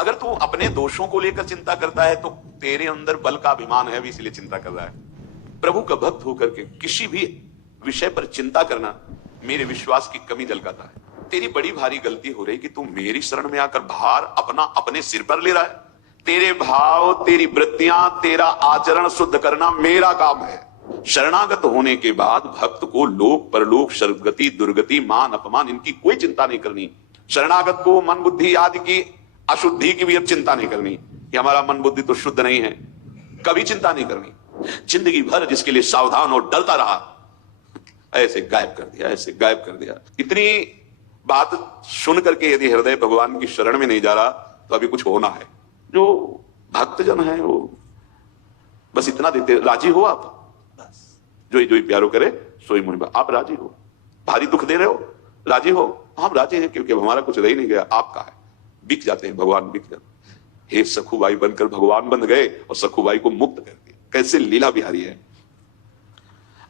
अगर तू अपने दोषों को लेकर चिंता करता है तो तेरे अंदर बल का अभिमान है, भी इसलिए चिंता कर रहा है। प्रभु का भक्त होकर के किसी भी विषय पर चिंता करना मेरे विश्वास की कमी झलकाता है। तेरी बड़ी भारी गलती हो रही कि तू मेरी शरण में आकर भार अपना अपने सिर पर ले रहा है। तेरे भाव, तेरी वृत्तियां, तेरा आचरण शुद्ध करना मेरा काम है। शरणागत होने के बाद भक्त को लोक परलोक, सर्वगति, दुर्गति, मान अपमान इनकी कोई चिंता नहीं करनी। शरणागत को मन बुद्धि आदि की अशुद्धि की भी अब चिंता नहीं करनी कि हमारा मन बुद्धि तो शुद्ध नहीं है, कभी चिंता नहीं करनी। जिंदगी भर जिसके लिए सावधान और डरता रहा, ऐसे गायब कर दिया, ऐसे गायब कर दिया। इतनी बात सुन करके यदि हृदय भगवान की शरण में नहीं जा रहा तो अभी कुछ होना है। जो भक्तजन है वो बस इतना देते, राजी हो आप, बस जो ही प्यारो करे सोई मुनि। आप राजी हो? भारी दुख दे रहे हो, राजी हो? हम राजी हैं क्योंकि हमारा कुछ रह ही नहीं गया, आपका है। बिक जाते हैं, भगवान बिक जाते। हे सखुबाई बनकर भगवान बन गए और सखुबाई को मुक्त कर दिया। कैसे लीला बिहारी है।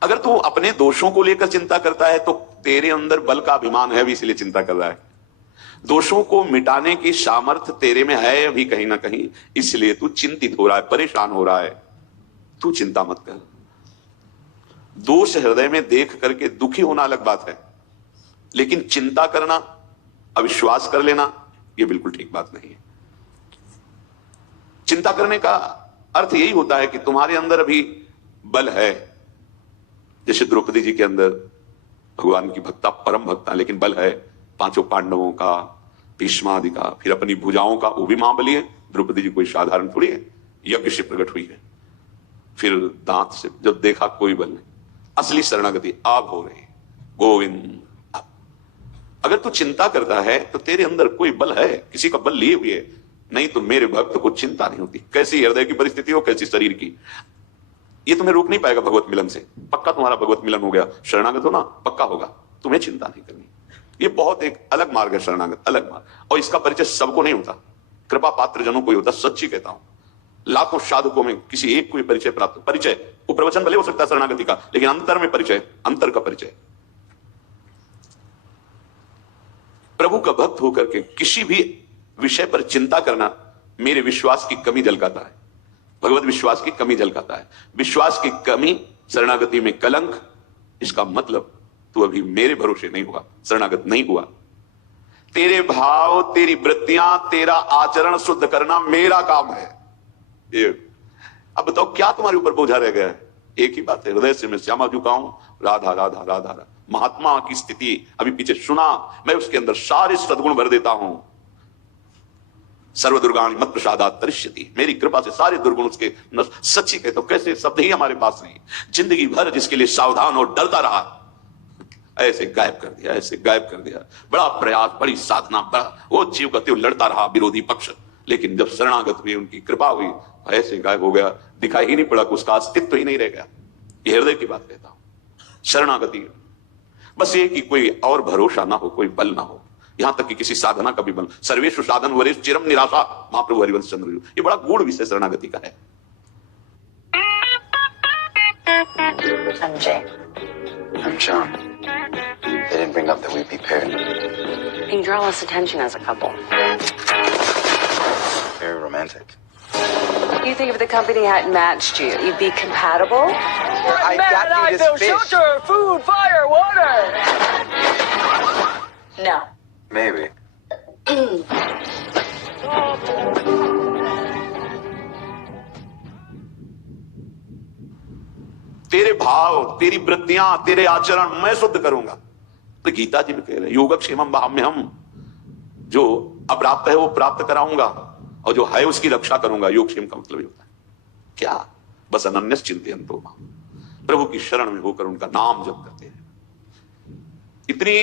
अगर तू अपने दोषों को लेकर चिंता करता है तो तेरे अंदर बल का अभिमान है, भी इसलिए चिंता कर रहा है। दोषों को मिटाने की सामर्थ्य तेरे में है अभी कहीं ना कहीं, इसलिए तू चिंतित हो रहा है, परेशान हो रहा है। तू चिंता मत कर। दोष हृदय में देख करके दुखी होना अलग बात है, लेकिन चिंता करना, अविश्वास कर लेना, यह बिल्कुल ठीक बात नहीं है। चिंता करने का अर्थ यही होता है कि तुम्हारे अंदर अभी बल है। जैसे द्रौपदी जी के अंदर भगवान की भक्ता, परम भक्ता, लेकिन बल है। पांचों पांडवों का, भीष्मादि का, फिर अपनी भुजाओं का, वो भी महाबली है। द्रौपदी जी कोई साधारण थोड़ी है, यज्ञ से प्रकट हुई है। फिर दांत से जब देखा कोई बल नहीं, असली शरणागति अब हो रही। गोविंद, अगर तू चिंता करता है तो तेरे अंदर कोई बल है, किसी का बल लिए हुए, नहीं तो मेरे भक्त को चिंता नहीं होती। कैसी हृदय की परिस्थिति हो, कैसी शरीर की, ये तुम्हें रोक नहीं पाएगा भगवत मिलन से। पक्का तुम्हारा भगवत मिलन हो गया, शरणागत हो ना, पक्का होगा, तुम्हें चिंता नहीं करनी। ये बहुत एक अलग मार्ग है शरणागत, अलग मार्ग। और इसका परिचय सबको नहीं होता, कृपा पात्र जनों को ही होता। सच्ची कहता हूं, लाखों साधकों में किसी एक को भी परिचय प्राप्त, परिचय वो प्रवचन भले हो सकता है शरणागति का, लेकिन अंतर में परिचय, अंतर का परिचय। प्रभु का भक्त होकर के किसी भी विषय पर चिंता करना मेरे विश्वास की कमी झलकाता है, भगवत विश्वास की कमी झलकाता है। विश्वास की कमी, शरणागति में कलंक, इसका मतलब तू अभी मेरे भरोसे नहीं हुआ, शरणागत नहीं हुआ। तेरे भाव, तेरी वृत्तियां, तेरा आचरण शुद्ध करना मेरा काम है। ये अब बताओ क्या तुम्हारे ऊपर बोझा रह गया है? एक ही बात है, हृदय से मैं श्यामा झुकाऊं, राधा राधा राधा राधा। महात्मा की स्थिति अभी पीछे सुना, मैं उसके अंदर सारे सद्गुण भर देता हूं। सर्व दुर्गाणि मत प्रसादात् तरिष्यति, मेरी कृपा से सारे दुर्गुण उसके सच्ची कहते तो कैसे शब्द ही हमारे पास नहीं। जिंदगी भर जिसके लिए सावधान और डरता रहा, ऐसे गायब कर दिया, ऐसे गायब कर दिया। बड़ा प्रयास, बड़ी साधना, बड़ा वो जीव का त्यों लड़ता रहा विरोधी पक्ष, लेकिन जब शरणागत हुई, उनकी कृपा हुई, ऐसे गायब हो गया, दिखाई ही नहीं पड़ा, उसका अस्तित्व ही नहीं रह गया। ये हृदय की बात कहता हूं। शरणागति बस ये कि कोई और भरोसा ना हो, कोई बल ना हो, यहां तक कि किसी साधना का भी बल। सर्वेषु साधन वरेषु चिरम निराशा, महाप्रभु हरिवंश चंद्र। ये बड़ा गूढ़ विषय शरणागति का है। I'm Jay. I'm John. They didn't bring up that we'd be paired. You draw less attention as a couple. Very romantic. You think if the company hadn't matched you, you'd be compatible? I got you this fish. Shelter, food, fire, water. No. Maybe. तेरे भाव, तेरी वृत्तियां, तेरे आचरण मैं शुद्ध करूंगा। तो गीता जी में कह रहे हैं, योगक्षेमम वहाम्यहम्, जो अप्राप्त है वो प्राप्त कराऊंगा और जो है उसकी रक्षा करूंगा। योगक्षेम का मतलब होता है क्या? बस अनन्यस चिंतयन्तो माम्, प्रभु की शरण में होकर उनका नाम जप करते हैं। इतनी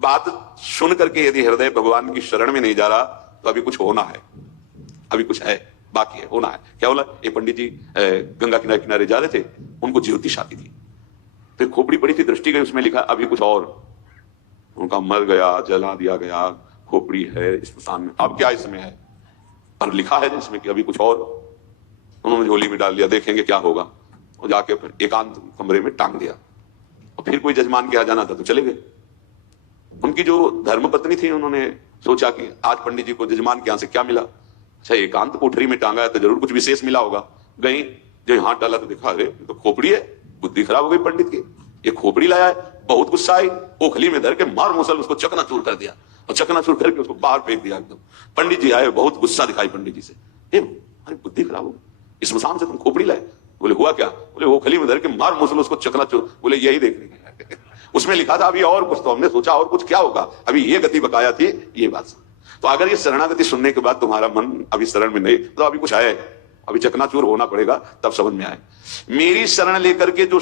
बात सुन करके यदि हृदय भगवान की शरण में नहीं जा रहा तो अभी कुछ होना है, अभी कुछ है, बाकी है, होना है। क्या बोला? ये पंडित जी गंगा किनारे किनारे जा रहे थे, उनको ज्योतिष आती थी, फिर खोपड़ी पड़ी थी, दृष्टि गई, उसमें लिखा अभी कुछ और। उनका मर गया, जला दिया गया, खोपड़ी है स्मशान में, अब क्या इसमें है? पर लिखा है इसमें कि अभी कुछ और। उन्होंने झोली में डाल दिया, देखेंगे क्या होगा, और जाके फिर एकांत कमरे में टांग दिया। और फिर कोई जजमान के यहाँ जाना था तो चले गए। उनकी जो धर्मपत्नी थी, उन्होंने सोचा कि आज पंडित जी को जजमान के यहाँ से क्या मिला, अच्छा एकांत कोठरी में टांगा है तो जरूर कुछ विशेष मिला होगा। गई जो हाथ डाला तो देखा, अरे तो खोपड़ी है, बुद्धि खराब हो गई पंडित की, ये खोपड़ी लाया है। बहुत गुस्सा आई, ओखली में धर के मार मुसल उसको चकनाचूर कर दिया और चकनाचूर करके उसको बाहर फेंक दिया एकदम। पंडित जी आए, बहुत गुस्सा दिखाई पंडित जी से, अरे बुद्धि खराब हो गई, स्मशान से तुम खोपड़ी लाए? बोले हुआ क्या? बोले ओखली में धर के मार मुसल उसको चकनाचूर। बोले यही देखने के उसमें लिखा था अभी और कुछ, तो हमने सोचा और कुछ क्या होगा, अभी ये गति बकाया थी, ये बात। तो अगर ये शरणागति सुनने के बाद तुम्हारा मन अभी शरण में नहीं, तो अभी कुछ आए, अभी चकनाचूर होना पड़ेगा तब समझ में आए। मेरी शरण लेकर के जो